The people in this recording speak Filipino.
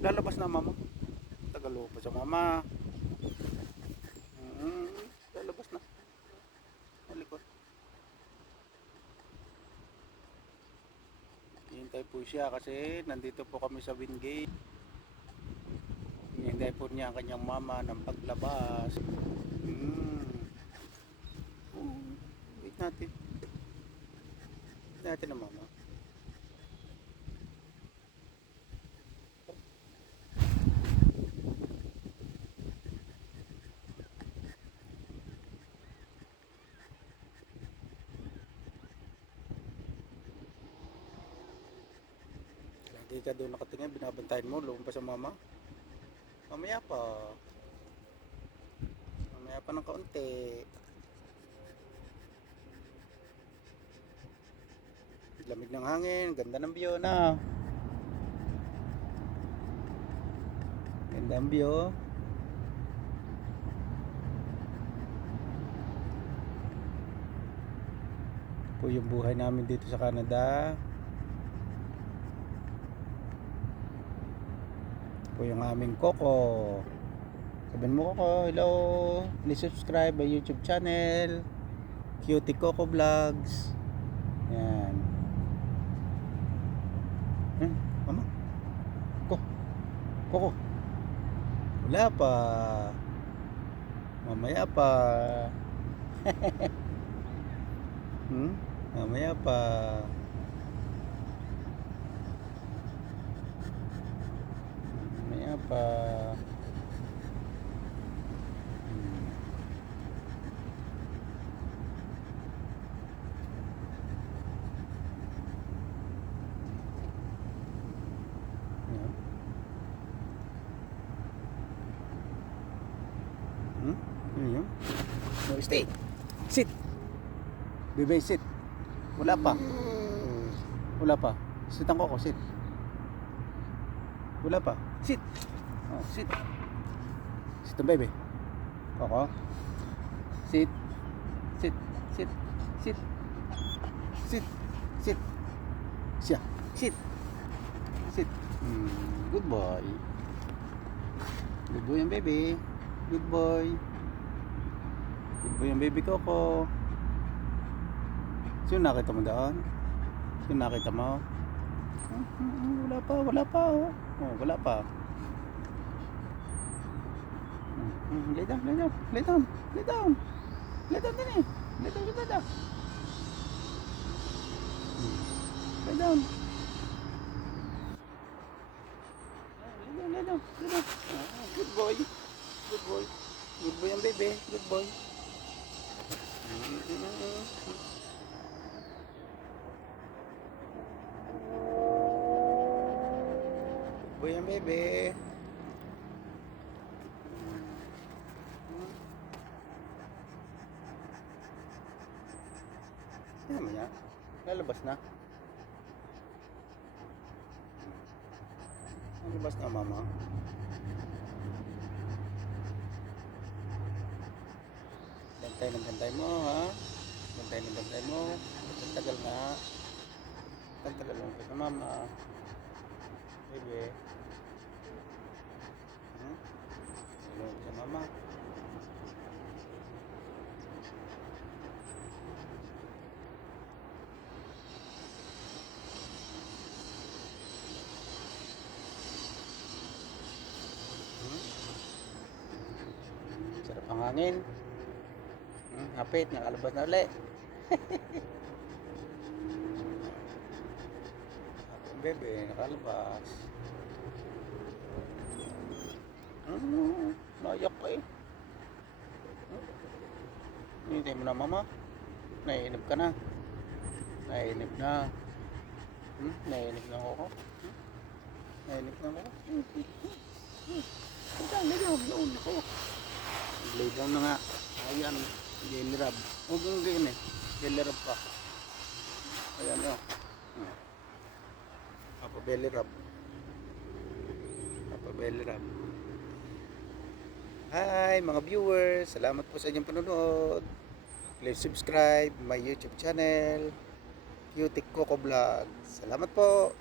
Lalabas na mama. Tagalo pa sa mama. Lalabas na. Malikot. Hintay po siya kasi nandito po kami sa Wingate. Hintay po niya ang kanyang mama ng paglabas. Wait natin. Wait natin na mama. Hindi ka doon nakatingin, binabantayan mo, lumabas sa mama. Mamaya pa. Mamaya pa ng kaunti. Lamig ng hangin, ganda ng view na. Ganda ang view. Po yung buhay namin dito sa Canada. Po yung aming Coco. Sabihin mo Coco, hello. Please subscribe my YouTube channel. Cutie Coco Vlogs. Yan. Mama. Coco. Wala pa. Mamaya pa. Mamaya pa. Mamaya pa. Ano yun? No, stay. Sit. Bebe, sit. Wala pa. Wala pa. Sit ang Coco, sit. Wala pa. Sit. Oh, sit. Sit ang baby. Coco. Sit. Sit. Sit. Sit. Sit. Sit. Siya. Sit. Sit. Good boy. Good boy ang baby. Good boy. Good boy ang baby Coco. Sino nakita mo daan? Sino nakita mo? Wala pa, wala pa. Oh, wala pa. Lay down, lay down, lay down, lay down. Lay down din eh. Lay down, lay down. Lay down. Lay down, lay down. Good boy. Good boy. Good boy ang baby. Good boy. Boy ang baby. Ano naman niya? Lalabas na. Lalabas na mama. Gantay ng gantay mo ha. Gantay ng gantay mo. Tagal na. Tagal lang sa mama. Baby. Hello sa mama. Sarap ang hangin. Hapit, nakalabas na ulit. Bebe, nakalabas. Nayak ka eh. Hinintay mo na mama. Naiinip ka na. Naiinip na. Naiinip na ako. Naiinip na ako. Lay down ako. Lay down na nga. Ayan, jelly rub. Huwag yung ganyan eh. Jelly rub pa. Ayan o. Papa belly rub. Papa belly rub. Hi mga viewers. Salamat po sa inyong panonood. Please subscribe my YouTube channel. Cutie Coco Vlog. Salamat po.